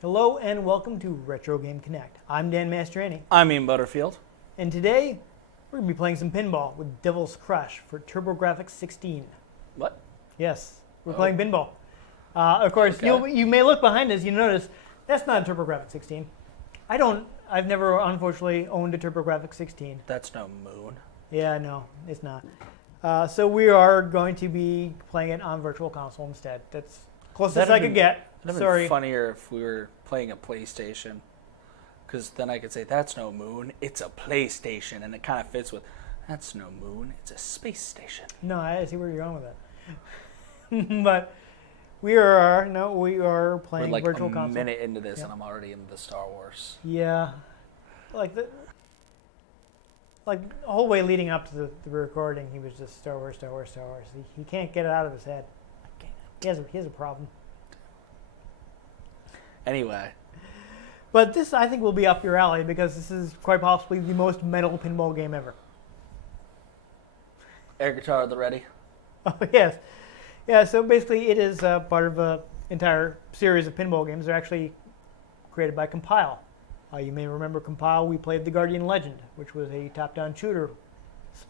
Hello and welcome to Retro Game Connect. I'm Dan Mastriani, I'm Butterfield. and today we're going to be playing some pinball with Devil's Crush for TurboGrafx 16. What? Yes, we're playing pinball. Of course, Okay. you may look behind us, you notice that's not a TurboGrafx 16. I've never unfortunately owned a TurboGrafx 16. That's no moon. Yeah, no, it's not. So we are going to be playing it on Virtual Console instead. That's closest I could get. It'd have Sorry. been funnier if we were playing a PlayStation, because then I could say, that's no moon, it's a PlayStation, and it kind of fits with, that's no moon, it's a space station. No, I see where you're going with that. But we are playing We're like Virtual a Console. minute into this, Yep. and I'm already into the Star Wars. Yeah, like the whole way leading up to the recording, he was just Star Wars, Star Wars, Star Wars. He can't get it out of his head. He has a problem. Anyway, But this, I think, will be up your alley because this is quite possibly the most metal pinball game ever. air guitar at the ready. Oh, yes. Yeah, so basically it is part of an entire series of pinball games. They're actually created by Compile. You may remember Compile. We played The Guardian Legend, which was a top-down shooter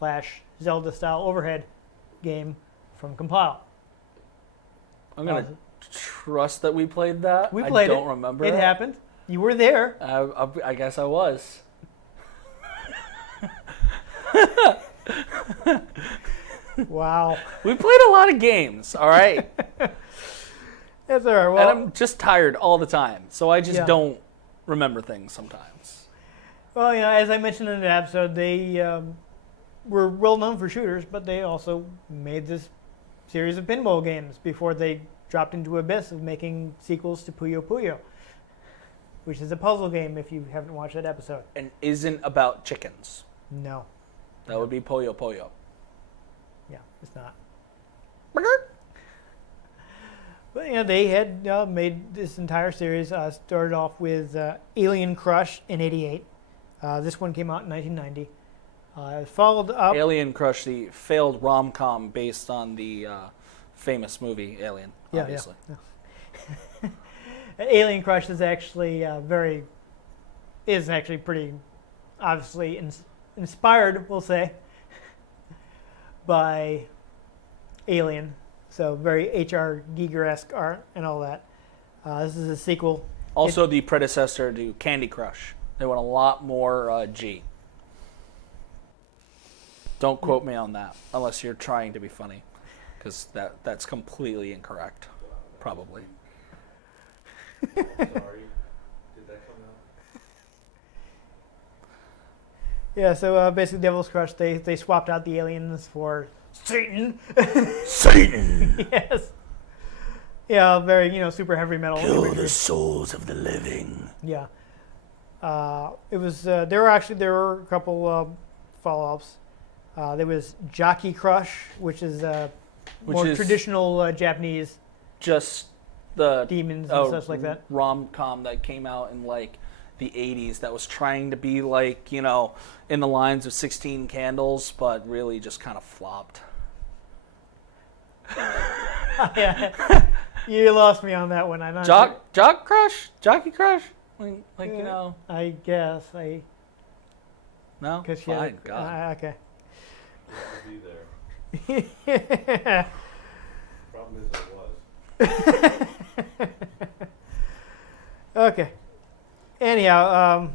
/ Zelda-style overhead game from Compile. I'm going to trust that we played that. We played it. I don't remember It happened. You were there. I guess I was. Wow. We played a lot of games, all right? That's all right. And Well, I'm just tired all the time, so I just Yeah. don't remember things sometimes. well, as I mentioned in the episode, they were well known for shooters, but they also made this series of pinball games before they dropped into abyss of making sequels to Puyo Puyo, which is a puzzle game if you haven't watched that episode. And isn't about chickens. No. That would be Puyo Puyo. Yeah, it's not. But they had made this entire series. Started off with Alien Crush in '88. This one came out in 1990. Followed up. Alien Crush, the failed rom-com based on the famous movie Alien, Yeah, obviously. Yeah. Alien Crush is actually pretty obviously inspired, we'll say, by Alien. So very H.R. Giger-esque art and all that. This is a sequel. Also the predecessor to Candy Crush. They went a lot more G. Don't quote me on that, unless you're trying to be funny, because that's completely incorrect, probably. Sorry. Did that come out? Yeah, so basically Devil's Crush, they swapped out the aliens for Satan. Satan! Yes. Yeah, very, super heavy metal. Kill imagery. the souls of the living. Yeah. It was, there were a couple follow-ups. There was Jockey Crush, which is more traditional Japanese Just the demons and such like that. rom-com that came out in like the 80s that was trying to be like, in the lines of 16 Candles, but really just kind of flopped. Yeah. You lost me on that one. I'm not sure. Jockey Crush? I guess. No? Cause Fine, God. Okay. It should be there. Problem is it was. Okay. Anyhow,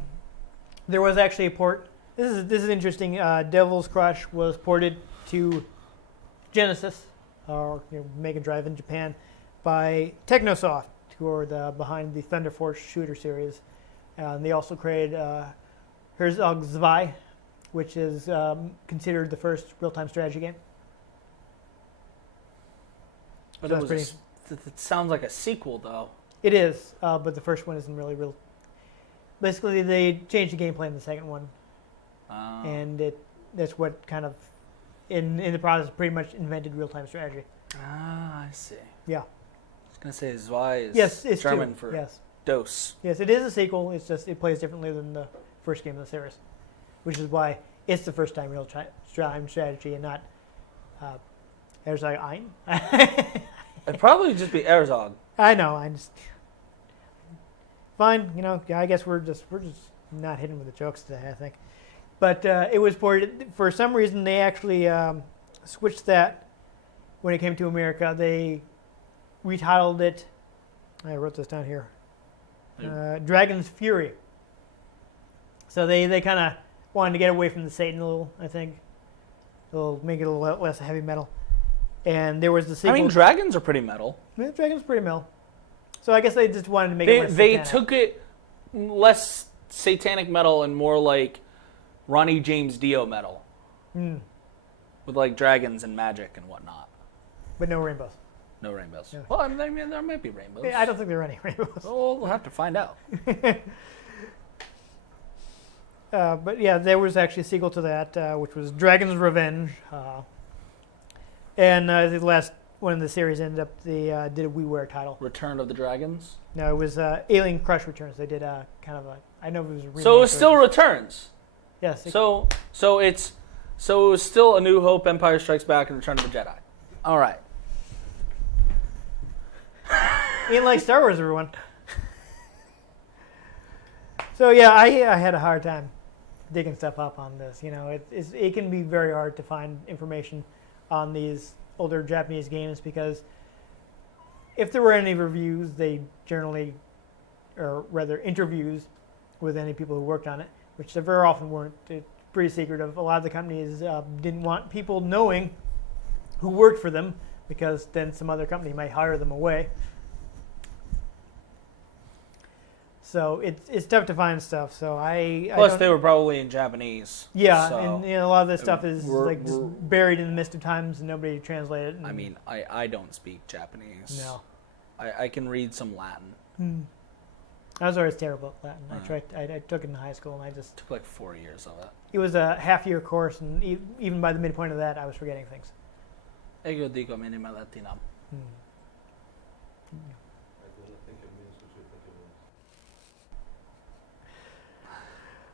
there was actually a port. This is interesting. Devil's Crush was ported to Genesis, or Mega Drive in Japan, by Technosoft, who are behind the Thunder Force shooter series. And they also created Herzog Zwei, which is considered the first real-time strategy game. But So it sounds like a sequel, though. It is, but the first one isn't really real. Basically, they changed the gameplay in the second one, and that's what kind of, in the process, pretty much invented real-time strategy. Ah, I see. Yeah. I was going to say Zwei is Yes, it's German two. for Yes. dose. Yes, it is a sequel. It's just it plays differently than the first game of the series, which is why it's the first time real-time strategy and not There's ein. It'd probably just be Herzog. I know. I just fine. You know, I guess we're just not hitting with the jokes today, I think. But it was ported for some reason. They actually switched that when it came to America. They retitled it. I wrote this down here. Dragon's Fury. So they kind of wanted to get away from the Satan a little. I think they'll make it a little less heavy metal. And there was the sequel. I mean, dragons are pretty metal. Yeah, Dragon's pretty metal. So I guess they just wanted to make it less They satanic. took it less satanic metal and more like Ronnie James Dio metal. With like dragons and magic and whatnot. But no rainbows. No rainbows. Yeah. Well, I mean, there might be rainbows. I don't think there are any rainbows. Well, we'll have to find out. But yeah, there was actually a sequel to that, which was Dragon's Revenge. And the last one in the series ended up, they did a WiiWare title. Return of the Dragons? No, it was Alien Crush Returns. They did kind of a, I know it was a remake. So it still returns. Yes. So it was still A New Hope, Empire Strikes Back, and Return of the Jedi. All right. Ain't like Star Wars, everyone. So yeah, I had a hard time digging stuff up on this. You know, it can be very hard to find information on these older Japanese games because if there were any reviews, they generally, or rather interviews with any people who worked on it, which there very often weren't. It's pretty secretive. A lot of the companies didn't want people knowing who worked for them because then some other company might hire them away. So it's tough to find stuff. So Plus, they were probably in Japanese. Yeah, so and a lot of this stuff is we're- like just buried in the mist of times, and nobody translated it. I mean, I don't speak Japanese. No. I can read some Latin. I was always terrible at Latin. Uh-huh. I took it in high school, and I just Took like 4 years of it. it was a half-year course, and even by the midpoint of that, I was forgetting things. Ego dico minima latinam. I don't think it means what you think it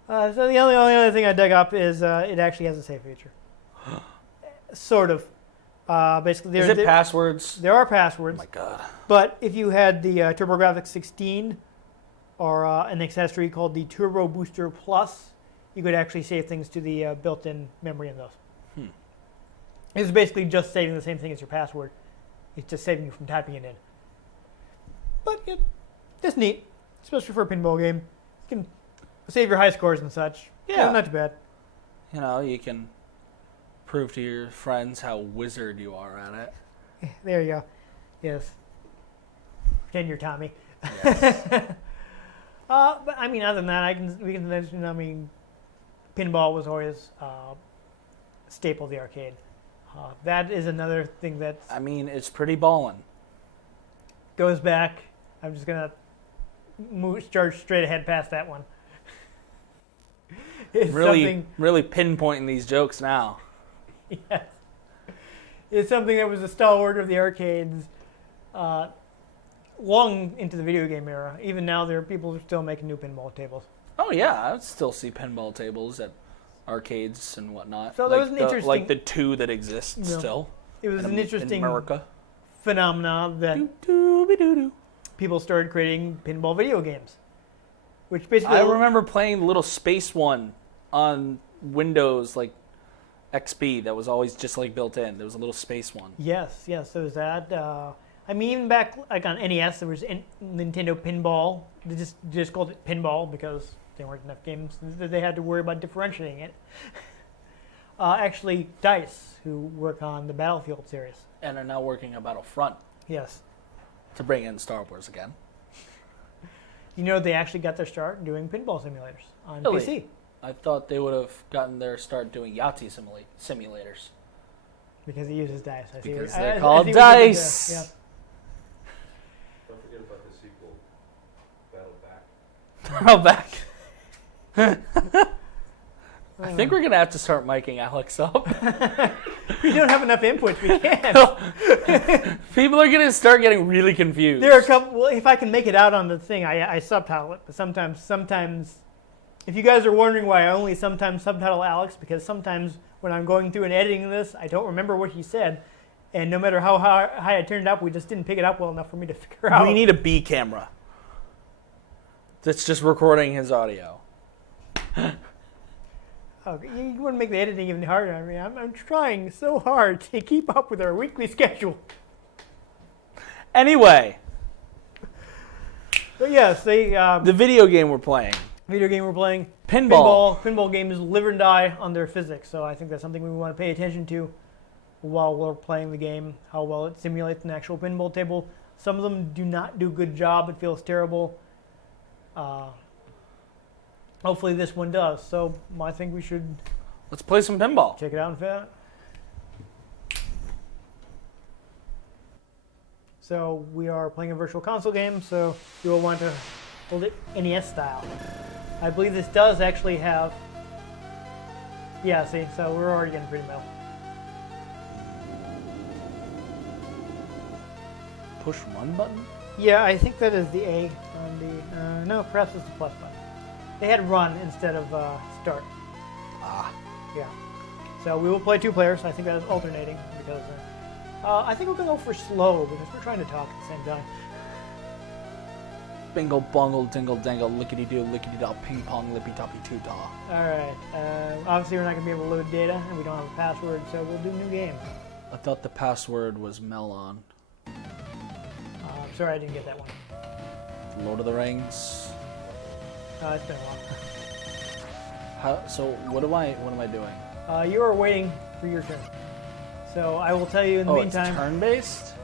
means. So the only other thing I dug up is it actually has a save feature. Sort of. Basically, Is it passwords? there are Oh passwords, my god. but if you had the TurboGrafx 16 or an accessory called the Turbo Booster Plus, you could actually save things to the built-in memory in those. It's basically just saving the same thing as your password. It's just saving you from typing it in. But yeah, it's neat, especially for a pinball game. You can save your high scores and such. Yeah. Not too bad. You know, you can prove to your friends how wizard you are at it. There you go. Yes. Pretend you're Tommy. Yes. But I mean, other than that, we can mention. I mean, pinball was always staple of the arcade. That is another thing that I mean, it's pretty ballin'. goes back. I'm just gonna charge straight ahead past that one. It's Really pinpointing these jokes now. yes. It's something that was a stalwart of the arcades long into the video game era. Even now, there are people who are still making new pinball tables. Oh yeah, I would still see pinball tables at arcades and whatnot. So that was an interesting- like the two that exist Yeah. still. It was an interesting in America. phenomenon that Doo-doo-be-doo-doo. people started creating pinball video games, which basically I remember playing the little space one on Windows, like XP, that was always just like built in. There was a little space one. Yes, there was that. I mean, even back like on NES, there was Nintendo Pinball. They just called it Pinball because there weren't enough games that they had to worry about differentiating it. Actually, DICE, who work on the Battlefield series. And are now working on Battlefront Yes. to bring in Star Wars again. You know, they actually got their start doing pinball simulators on Really? PC I thought they would have gotten their start doing Yahtzee simulators. because it uses DICE. I see Because what- they're I called see what you did there. DICE. Yeah. Don't forget about the sequel, Battle Back. Back. I think we're gonna have to start miking Alex up. We don't have enough inputs. We can't. People are gonna start getting really confused. There are a couple. Well, if I can make it out on the thing, I subtitle it. But sometimes, if you guys are wondering why I only sometimes subtitle Alex, because sometimes when I'm going through and editing this, I don't remember what he said. And no matter how high I turned it up, we just didn't pick it up well enough for me to figure out. We need a B camera that's just recording his audio. Oh, you want to make the editing even harder. I mean, I'm trying so hard to keep up with our weekly schedule. Anyway, But yes, the video game we're playing. video game we're playing. Pinball. Pinball games live and die on their physics, so I think that's something we want to pay attention to while we're playing the game, how well it simulates an actual pinball table. Some of them do not do a good job. It feels terrible. Hopefully this one does. So I think we should Let's play some pinball. check it out and fit out. So we are playing a virtual console game, so you will want to hold it NES style. I believe this does actually have... Yeah, see, so we're already getting pretty metal. Push run button? Yeah, I think that is the A on the... no, perhaps it's the plus button. They had run instead of start. Ah. Yeah. So we will play 2 players. I think that is alternating because... I think we're going to go for slow because we're trying to talk at the same time. Bingle, bongle, dingle, dangle, lickety-doo, lickety-doo, ping-pong, lippy-toppy-too-daw. Alright, obviously we're not going to be able to load data, and we don't have a password, so we'll do a new game. I thought the password was Melon. I'm sorry I didn't get that one. Lord of the Rings. It's been a while. So what am I doing? You are waiting for your turn. So I will tell you in the meantime... it's turn-based?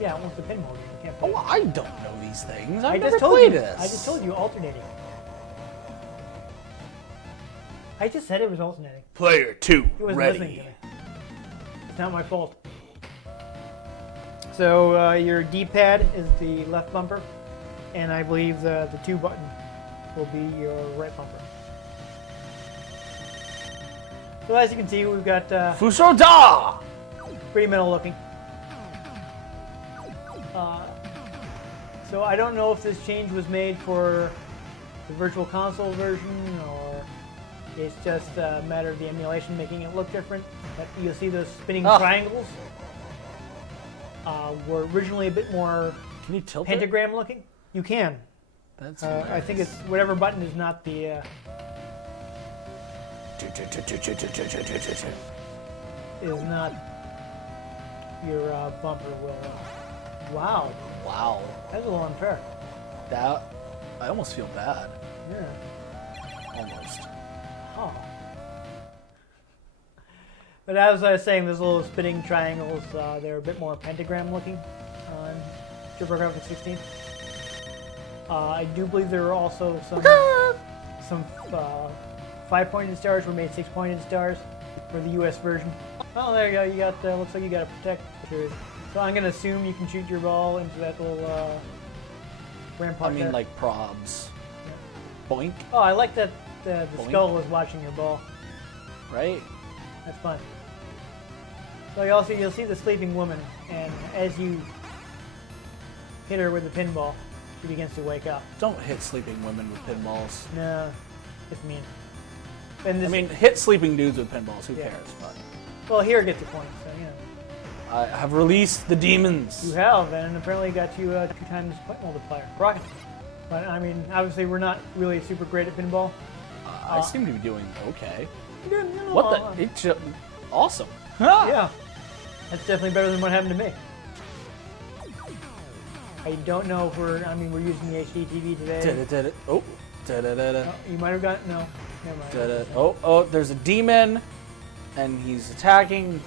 Yeah, well, it's a pinball game. You can't play Oh, I don't know these things. I've I never just told played you. this. I just told you alternating. I just said it was alternating. Player 2, He wasn't listening to me. It's not my fault. So your D-pad is the left bumper, and I believe the 2 button will be your right bumper. So as you can see, we've got Fuso da! pretty metal looking. So I don't know if this change was made for the Virtual Console version or it's just a matter of the emulation making it look different. But you'll see those spinning triangles were originally a bit more Can you tilt pentagram looking. You can. That's I think it's whatever button is not the... is not your bumper will. Wow, Wow. that's a little unfair. That... I almost feel bad. Yeah. Almost. Oh. But as I was saying, those little spinning triangles, they're a bit more pentagram looking on TurboGrafx 16. I do believe there are also some 5-pointed stars were made 6-pointed stars for the US version. Oh, there you go. You got looks like you got a protect. So I'm gonna assume you can shoot your ball into that little rampart. I mean, there. like probs. Boink, Oh, I like that the Boink. skull is watching your ball. right? That's fun. So you'll see the sleeping woman, and as you hit her with the pinball, she begins to wake up. Don't hit sleeping women with pinballs. No, it's mean. And this, I mean, hit sleeping dudes with pinballs. Who Yeah. cares? But well, here gets the point. So you know, I have released the demons. you have, and apparently got you 2 times point multiplier. Rocket. But I mean, obviously, we're not really super great at pinball. I seem to be doing okay. You know, What the? It's just awesome. Ah! Yeah, that's definitely better than what happened to me. I don't know if we're using the HD TV today. Da-da-da-da. Oh. Da-da-da-da. Oh, you might have gotten, no, never mind. Da-da. Oh, there's a demon, and he's attacking,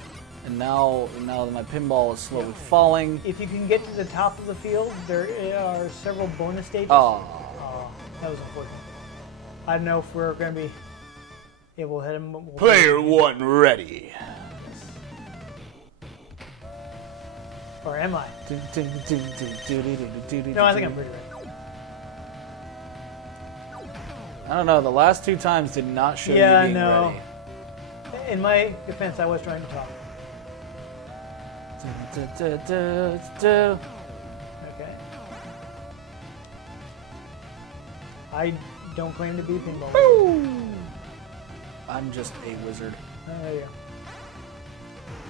and now that my pinball is slowly falling. If you can get to the top of the field, there are several bonus stages. Oh. That was unfortunate. I don't know if we're going to be able to hit him. Player 1 ready. Or am I? No, No, I think I'm pretty ready. I don't know. The last 2 times did not show Yeah, you being no. ready. In my defense, I was trying to talk. Okay. I don't claim to be pinball. I'm just a wizard. Oh, there you go.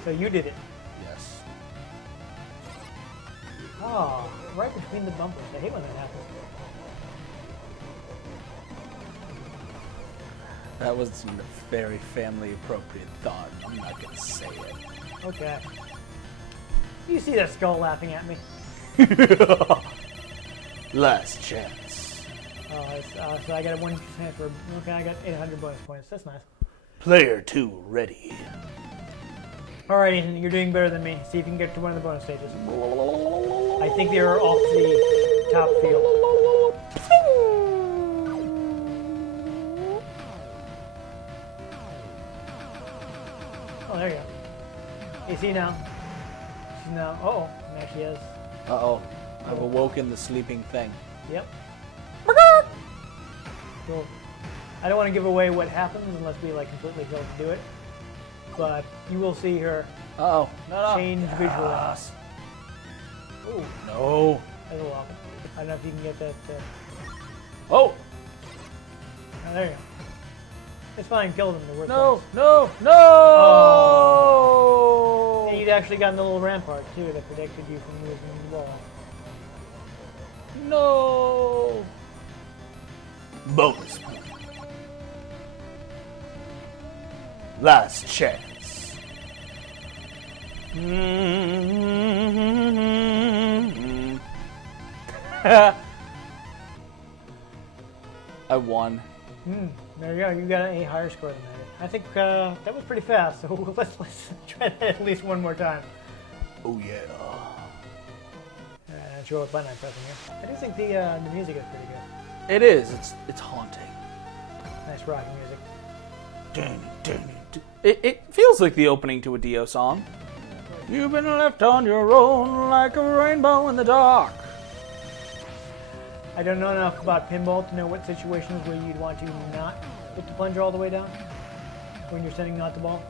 So you did it. Yes. Oh, right between the bumpers. I hate when that happens. That was a very family appropriate thought. I'm not gonna say it. Okay. You see that skull laughing at me? Last chance. So I got a 1% for. Okay, I got 800 bonus points. That's nice. Player 2 ready. All right, Ethan, you're doing better than me. See if you can get to one of the bonus stages. I think they are off the top field. Oh, there you go. You see now? She's now. Uh-oh. Now she has. Uh-oh. I've awoken the sleeping thing. Yep. Cool. I don't want to give away what happens unless we like completely fail to do it. But you will see her Uh-oh. No. change visually. Yes. Ooh, No. that's a lot. I don't know if you can get that. Oh. Oh, there you go. It's fine. Kill them. They're worth No. points. No. No. And you'd actually gotten the little rampart too that protected you from losing the ball. No. Bonus. Last chance. I won. There you go. You got a higher score than that. I think that was pretty fast. So let's try that at least one more time. Oh yeah. Not sure what button I'm pressing here. I do think the music is pretty good. It is. It's haunting. Nice rocking music. It feels like the opening to a Dio song. You've been left on your own like a rainbow in the dark. I don't know enough about pinball to know what situations where you'd want to not put the plunger all the way down when you're sending out the ball.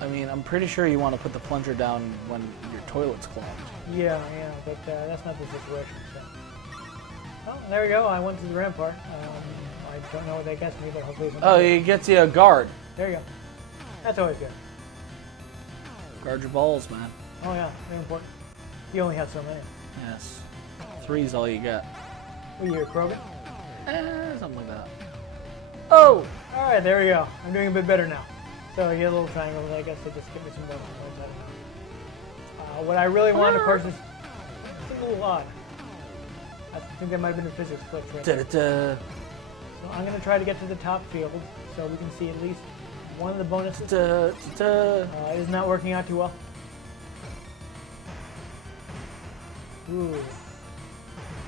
I mean, I'm pretty sure you want to put the plunger down when your toilet's clogged. Yeah, but that's not the situation. So. Oh, there we go. I went to the rampart. I don't know what that gets me, but hopefully it's Oh, it gets you a guard. There you go. That's always good. Guard your balls, man. Oh yeah, very important. You only have so many. Yes. 3's all you get. What are you, Krogan? Something like that. Oh! All right, there we go. I'm doing a bit better now. So you get a little triangle. I guess they just give me some bonus points. I don't know. What I really want, of course, is it's a little odd. I think that might have been a physics glitch right there. Da-da-da. So I'm going to try to get to the top field so we can see at least one of the bonuses. Da-da-da. It is not working out too well. Ooh.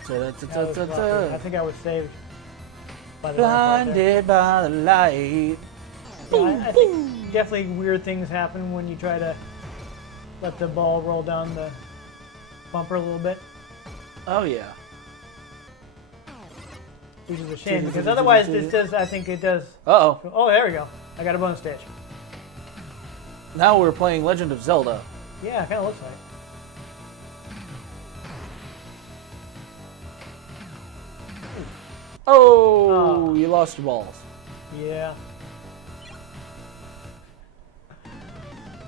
That was rough. Da-da-da-da-da. I think I was saved by the rampart there. Blinded by the light. Yeah, I think definitely weird things happen when you try to let the ball roll down the bumper a little bit, Oh, yeah. which is a shame because otherwise this does, I think it does. Uh-oh. Oh, there we go. I got a bonus stage. Now we're playing Legend of Zelda. Yeah, it kind of looks like. Oh, you lost your balls. Yeah.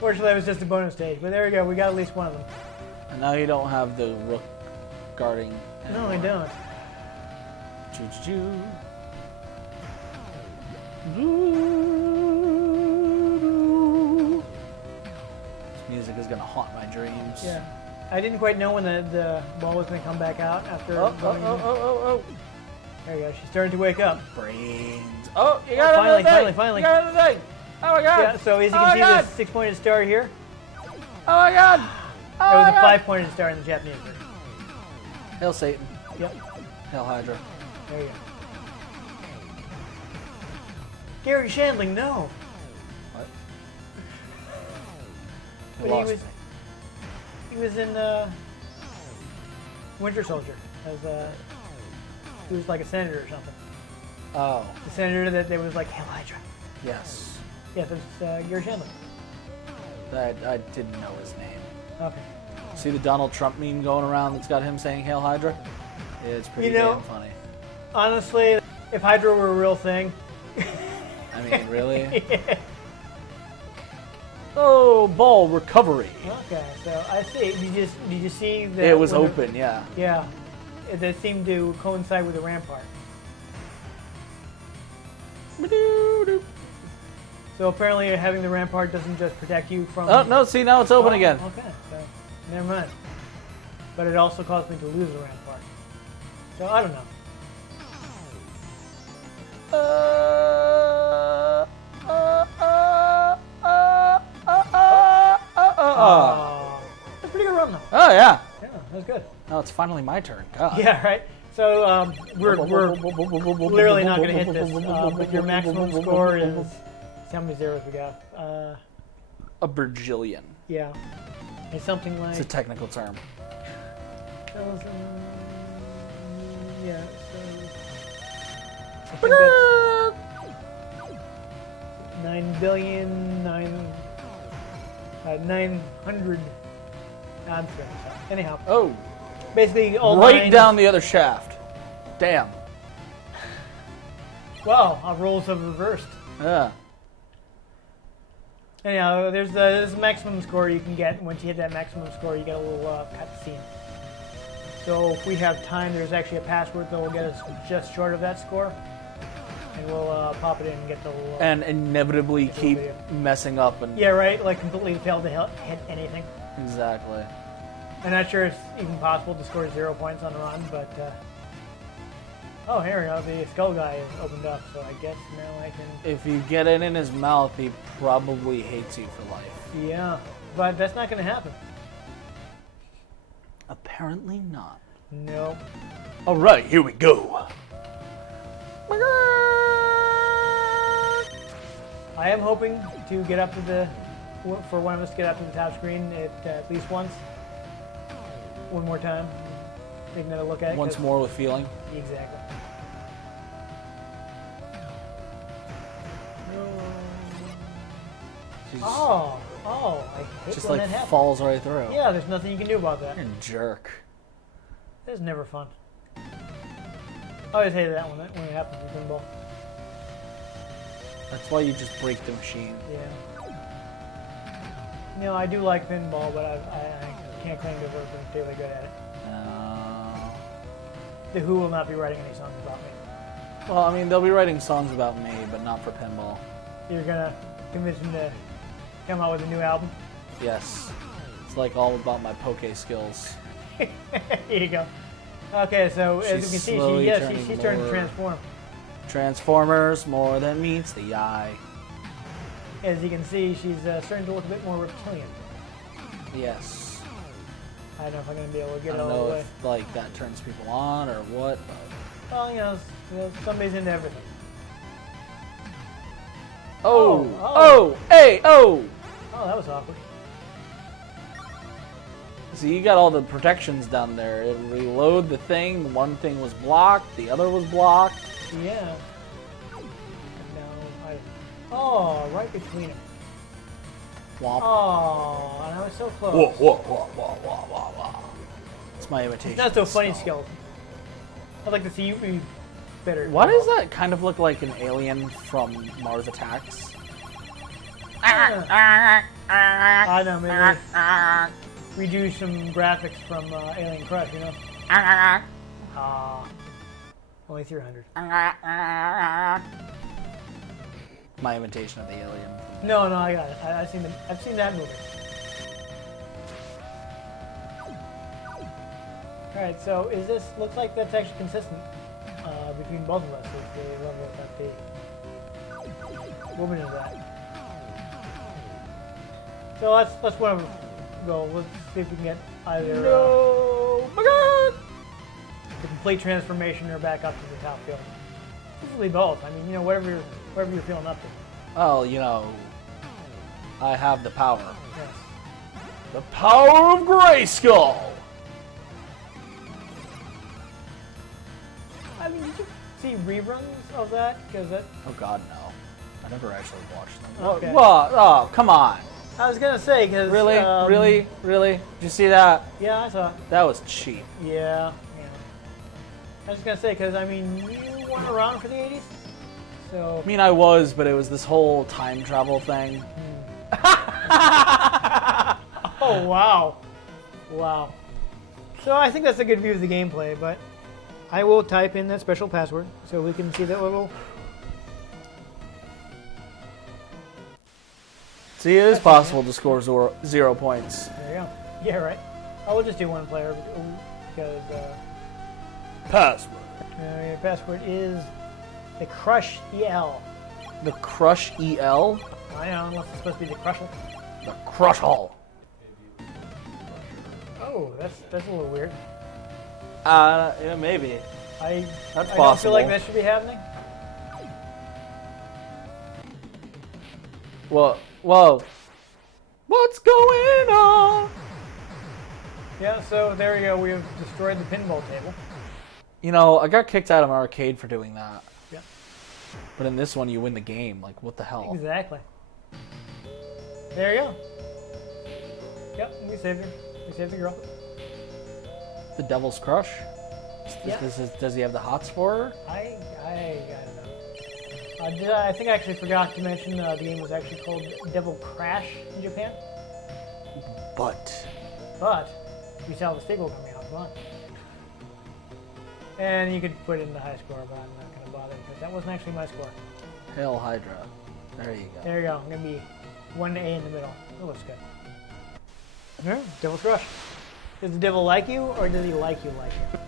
Fortunately, it was just a bonus stage, but there we go. We got at least one of them. And now you don't have the rook guarding No, I don't. Choo-choo-choo. This music is gonna haunt my dreams. Yeah. I didn't quite know when the ball was going to come back out after Oh, going in. oh. There you go. She's starting to wake up. Brains. Oh, you got Finally, another thing. finally. You got another thing. Oh my god. Yeah, so as you Oh can my see, God. the 6-pointed star here. Oh my god. Oh It was my a god. 5-pointed star in the Japanese version. Hail Satan. Yep. Hail Hydra. There you go. Gary Shandling, no. What? But Lost. he was in Winter Soldier as he was like a senator or something. Oh, The senator that there was like Hail Hydra. yes. Yes, it's Gary Shandling. I didn't know his name. Okay. See the Donald Trump meme going around that's got him saying Hail Hydra? It's pretty You know- damn funny. Honestly, if Hydra were a real thing, I mean, really? Oh, ball recovery. Okay, so I see. Did you see that? It was when open, yeah. Yeah, it seemed to coincide with the rampart. So apparently, having the rampart doesn't just protect you from. Oh, no, see, now it's open Oh, again. Okay, so never mind. But it also caused me to lose the rampart. So I don't know. That's a pretty good run though. Oh, yeah. Yeah, that's good. Now it's finally my turn. God. Yeah, right. So we're literally not going to hit this. But your maximum score is how many zeros we got? A bajillion. Yeah, it's something like. It's a technical term. Yeah. So I think that's 900. I'm sorry. Anyhow, Oh, basically all right nines- down the other shaft. Damn. Wow, our roles have reversed. Yeah. Anyhow, there's a maximum score you can get. Once you hit that maximum score, you get a little cutscene. So if we have time, there's actually a password that will get us just short of that score, and we'll pop it in and get the little. And inevitably keep video. messing up and. Yeah, right. Like completely failed to hit anything. Exactly. I'm not sure it's even possible to score 0 points on a run, but. Oh, here we go. The skull guy is opened up, so I guess now I can. If you get it in his mouth, he probably hates you for life. Yeah, but that's not going to happen. Apparently not. No. All right, here we go. I am hoping to get up to for one of us to get up to the top screen at least once. One more time. Take another look at it. Once more with feeling. Exactly. She's Oh, I hate just when like that happens. falls right through. Yeah, there's nothing you can do about that. You're a jerk. It's never fun. I always hated that when it happens with pinball. That's why you just break the machine. Yeah. You know, I do like pinball, but I can't claim to have been particularly good at it. The Who will not be writing any songs about me. Well, I mean, they'll be writing songs about me, but not for pinball. You're gonna convince them to come out with a new album? Yes. It's like all about my poke skills. Here you go. Okay, so as you She's can see, slowly she's turning starting to more- transform. Transformers, more than meets the eye. As you can see, she's starting to look a bit more reptilian. Yes. I don't know if I'm gonna be able to I get it don't all the know way. if like that turns people on or what. Well, you know, somebody's into everything. Oh, Oh, oh, hey, oh. Oh, that was awkward. So you got all the protections down there. It reload the thing. One thing was blocked. The other was blocked. Yeah. Oh, right between them. Womp. Oh, and I was so close. Whoa, whoa, whoa, whoa, whoa, whoa, whoa. It's my imitation. It's not so of funny, Skull. skeleton. I'd like to see you be better. Why does that kind of look like an alien from Mars Attacks? I know, maybe redo some graphics from Alien Crush, you know? Only 300. My imitation of the alien. No, I got it. I've seen that movie. Alright, so looks like that's actually consistent between both of us, is the level that the woman is at. So let's one of them go. Let's see if we can get either my God! the complete transformation or back up to the top field. Usually both. I mean, you know, whatever you're feeling up to. Oh, you know, I have the power. Yes. The power of Grayskull! I mean, did you see reruns of that? Because that. Oh God, no. I never actually watched them. Okay. What? Oh, come on. I was gonna say because Really? Really? Did you see that? Yeah, I saw. That was cheap. Yeah. I was gonna say because I mean you weren't around for the '80s, so. I mean, I was, but it was this whole time travel thing. Oh, wow. Wow. So I think that's a good view of the gameplay, but I will type in that special password so we can see that little... See, it is possible to score 0 points. There you go. Yeah, right. I will just do one player because Password. your password is the Crush EL. The Crush EL? I know, unless it's supposed to be the Crushel. The Crush Hall. Oh, that's a little weird. Yeah, maybe. I That's don't possible. feel like that should be happening. Whoa. What's going on? Yeah, so there you go. We have destroyed the pinball table. You know, I got kicked out of an arcade for doing that. Yeah. But in this one, you win the game. Like, what the hell? Exactly. There you go. Yep, we saved her. We saved the girl. The Devil's Crush? Yeah. Does he have the hots for her? I don't know. I think I actually forgot to mention the game was actually called Devil Crash in Japan. But We saw the sequel coming out. Come on. And you could put in the high score, but I'm not going to bother because that wasn't actually my score. Hail Hydra. There you go. There you go. I'm going to be 1A in the middle. That looks good. Yeah, Devil's Crush. Does the devil like you, or does he like you?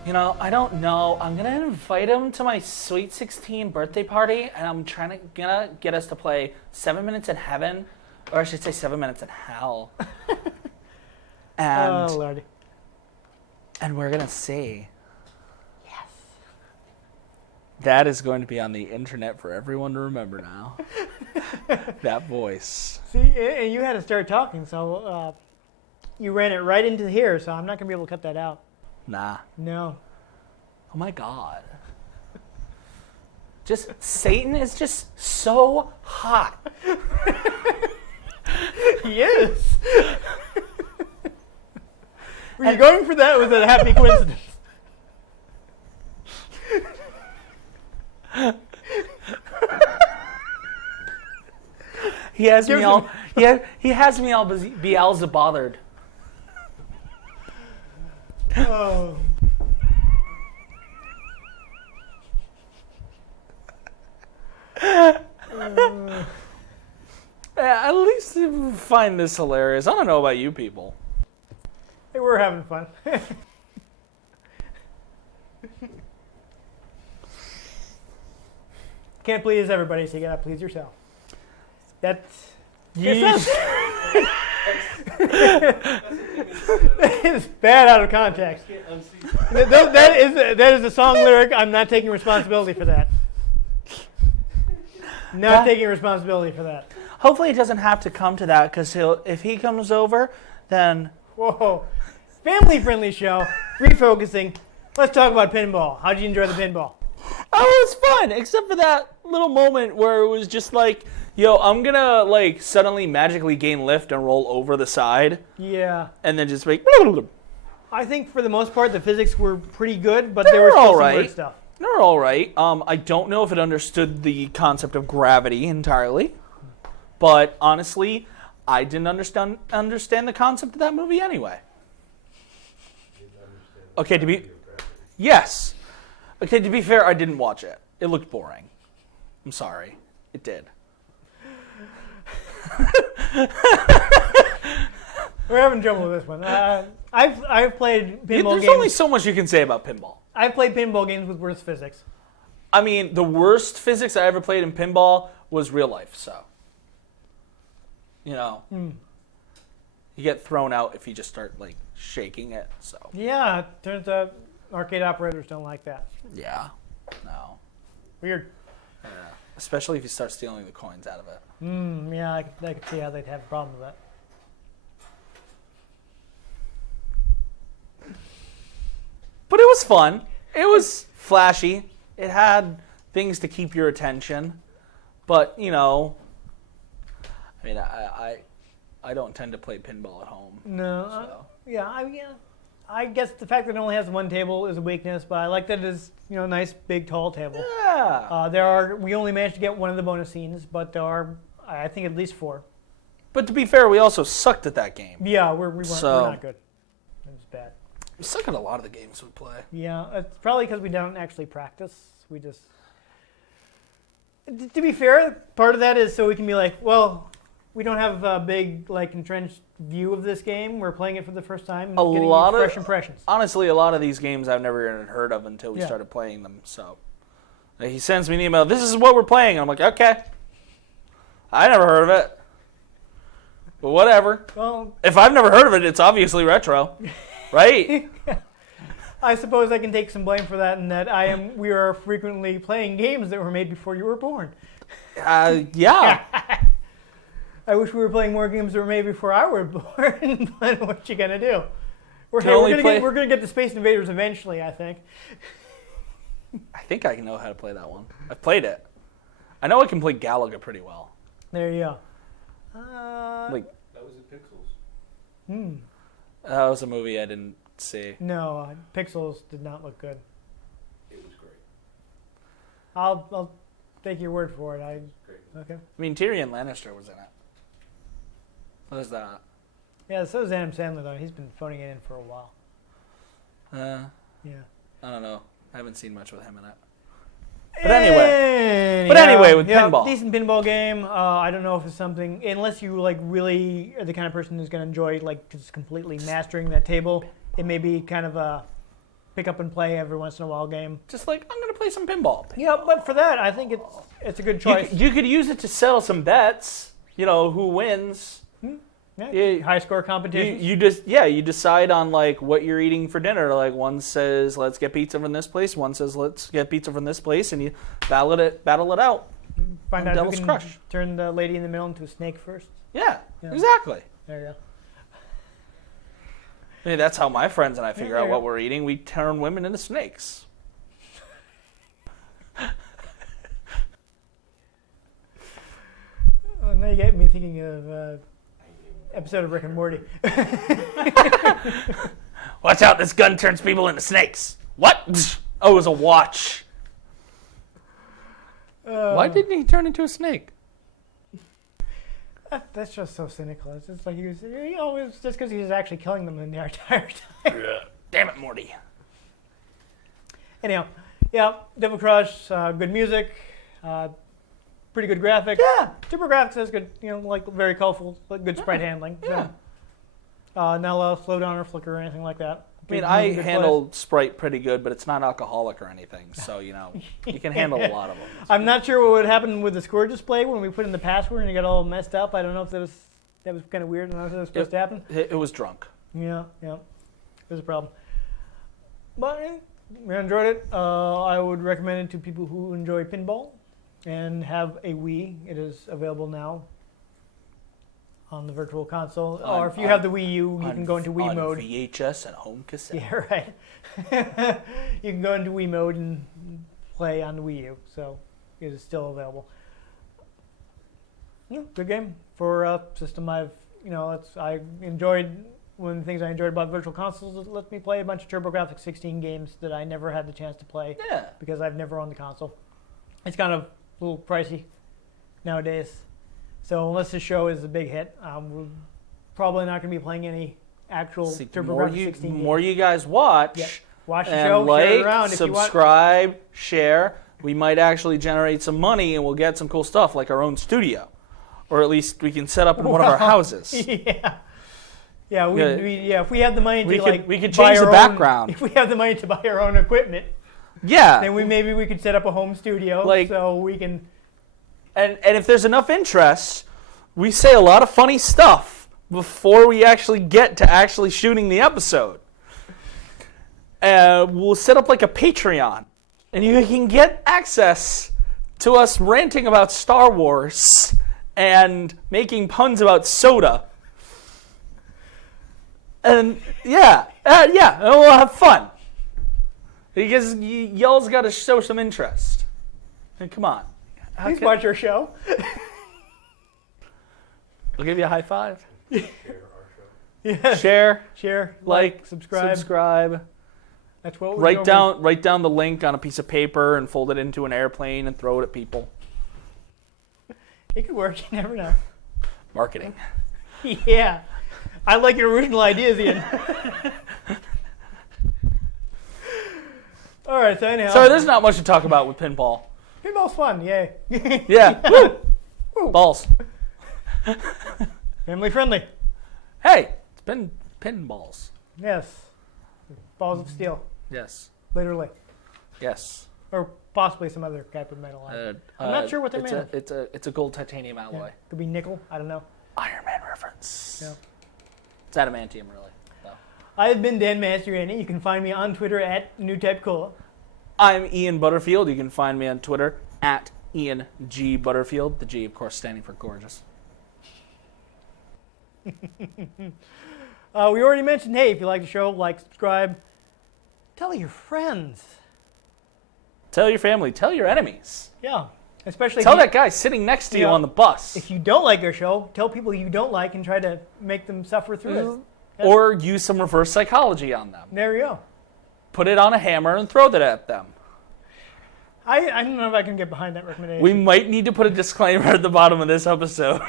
You know, I don't know. I'm gonna invite him to my Sweet 16 birthday party, and I'm gonna get us to play 7 Minutes in Heaven, or I should say 7 Minutes in Hell. Oh, Lordy. And we're gonna see. Yes. That is going to be on the internet for everyone to remember now. That voice. See, and you had to start talking, so you ran it right into here, so I'm not going to be able to cut that out. Nah. No. Oh my God. Just, Satan is just so hot. He is. Were you going for that? Was it a happy coincidence? He has me all. He has me all Beelzebothered. Oh. At least you find this hilarious. I don't know about you people. Hey, we're having fun. Can't please everybody, so you gotta please yourself. That's. It's bad out of context. That is a song lyric. I'm not taking responsibility for that. Not taking responsibility for that. Hopefully, it doesn't have to come to that, because if he comes over, then Whoa. Family-friendly show. Refocusing. Let's talk about pinball. How did you enjoy the pinball? oh, it was fun. Except for that little moment where it was just like, yo, I'm gonna like suddenly magically gain lift and roll over the side, Yeah. and then just like. I think for the most part the physics were pretty good, but there were still all some right. weird stuff. They're all right. I don't know if it understood the concept of gravity entirely, but honestly, I didn't understand the concept of that movie anyway. Okay, yes. Okay, to be fair, I didn't watch it. It looked boring. I'm sorry. It did. We're having trouble with this one. I've played pinball There's games. only so much you can say about pinball. I've played pinball games with worse physics. I mean, the worst physics I ever played in pinball was real life, so. You know. You get thrown out if you just start, like, shaking it, so. Yeah, turns out arcade operators don't like that. Yeah. No. Weird. Yeah. Especially if you start stealing the coins out of it. Yeah, I could see how they'd have a problem with that. But it was fun. It was flashy. It had things to keep your attention. But, you know, I mean, I don't tend to play pinball at home. No. So. I guess the fact that it only has one table is a weakness, but I like that it's a nice big tall table. Yeah. We only managed to get one of the bonus scenes, but there are I think at least 4. But to be fair, we also sucked at that game. Yeah, we we're not good. It was bad. We suck at a lot of the games we play. Yeah, it's probably because we don't actually practice. We just... To be fair, part of that is so we can be like, well, we don't have a big, like, entrenched view of this game. We're playing it for the first time and getting fresh impressions. Honestly, a lot of these games I've never even heard of until we started playing them. So he sends me an email, this is what we're playing. And I'm like, okay. I never heard of it. But whatever. Well, if I've never heard of it, it's obviously retro. Right? I suppose I can take some blame for that, in that we are frequently playing games that were made before you were born. Yeah. I wish we were playing more games that were made before I were born, but what you gonna do? We're gonna get to Space Invaders eventually, I think. I think I know how to play that one. I've played it. I know I can play Galaga pretty well. There you go. That was in Pixels. That was a movie I didn't see. No, Pixels did not look good. It was great. I'll take your word for it. Great. Okay. I mean, Tyrion Lannister was in it. What is that? Yeah, so is Adam Sandler though. He's been phoning it in for a while. Yeah. I don't know. I haven't seen much with him in it. But anyway, with pinball. Decent pinball game. I don't know if it's something, unless you like really are the kind of person who's going to enjoy like just completely mastering that table. It may be kind of a pick up and play every once in a while game. Just like, I'm going to play some pinball. Yeah, but for that, I think it's a good choice. You could use it to settle some bets. You know, who wins. Yeah, high score competition. You decide on like what you're eating for dinner. Like one says let's get pizza from this place, one says let's get pizza from this place, and you battle it out. Find out Devil's who can Crush. turn the lady in the middle into a snake first. Yeah. Exactly. There you go. Hey, that's how my friends and I figure out what we're eating. We turn women into snakes. Oh, now you get me thinking of episode of Rick and Morty. Watch out, this gun turns people into snakes. What? Oh, it was a watch. Why didn't he turn into a snake? That's just so cynical. It's just like he was, it's just because he was actually killing them the entire time. Damn it, Morty. Anyhow, Devil Crush, good music, pretty good graphics. Yeah. TurboGrafx is good, like very colorful, but good sprite handling. Yeah. So, not a lot of slowdown or flicker or anything like that. I mean, I handle Sprite pretty good, but it's not alcoholic or anything, so, you can handle a lot of them. I'm not sure what would happen with the score display when we put in the password and it got all messed up. I don't know if that was kind of weird and that was supposed to happen. It was drunk. Yeah. It was a problem. But we enjoyed it. I would recommend it to people who enjoy pinball and have a Wii. It is available now on the Virtual Console. Or if you have the Wii U, you can go into Wii mode. VHS and home cassette. Yeah, right. You can go into Wii mode and play on the Wii U. So it is still available. Yeah, good game for a system I enjoyed. One of the things I enjoyed about Virtual Consoles is it lets me play a bunch of TurboGrafx 16 games that I never had the chance to play because I've never owned the console. It's kind of a little pricey nowadays. So unless the show is a big hit, we're probably not going to be playing any actual TurboGrafx 16 games. More you guys watch, watch the and show, share it around subscribe, share. We might actually generate some money, and we'll get some cool stuff like our own studio, or at least we can set up in one of our houses. Yeah. If we have the money to we could change the background. If we have the money to buy our own equipment, then we could set up a home studio so we can. And if there's enough interest, we say a lot of funny stuff before we actually get to actually shooting the episode. We'll set up like a Patreon, and you can get access to us ranting about Star Wars and making puns about soda. And and we'll have fun. Because y'all's got to show some interest. And come on. Please watch our show. I'll give you a high five. Share our Share, show. Share, like, subscribe. That's what we write down the link on a piece of paper and fold it into an airplane and throw it at people. It could work. You never know. Marketing. Yeah. I like your original ideas, Ian. All right, so anyhow. So there's not much to talk about with pinball. Pinball's fun, yay. Yeah. Woo! Woo. Balls. Family friendly. Hey, it's been pinballs. Yes. Balls of steel, Yes. literally. Yes. Or possibly some other type of metal. I'm not sure what they're made of. It's a gold titanium alloy. Yeah. Could be nickel, I don't know. Iron Man reference. Yeah. It's adamantium, really. No. I've been Dan Mastriani. You can find me on Twitter at NewTypeCola. I'm Ian Butterfield. You can find me on Twitter at Ian G Butterfield. The G, of course, standing for gorgeous. We already mentioned, hey, if you like the show, like, subscribe. Tell your friends. Tell your family. Tell your enemies. Yeah. Especially Tell if you, that guy sitting next to you Yeah. on the bus. if you don't like our show, tell people you don't like and try to make them suffer through it. Or use some reverse psychology on them. There we go. Put it on a hammer and throw that at them. I don't know if I can get behind that recommendation. We might need to put a disclaimer at the bottom of this episode.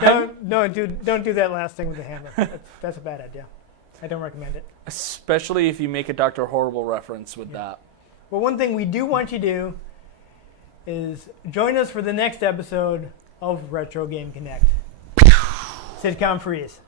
Don't do that last thing with the hammer. That's a bad idea. I don't recommend it. Especially if you make a Dr. Horrible reference with that. Well, one thing we do want you to do is join us for the next episode of Retro Game Connect. Sitcom Freeze.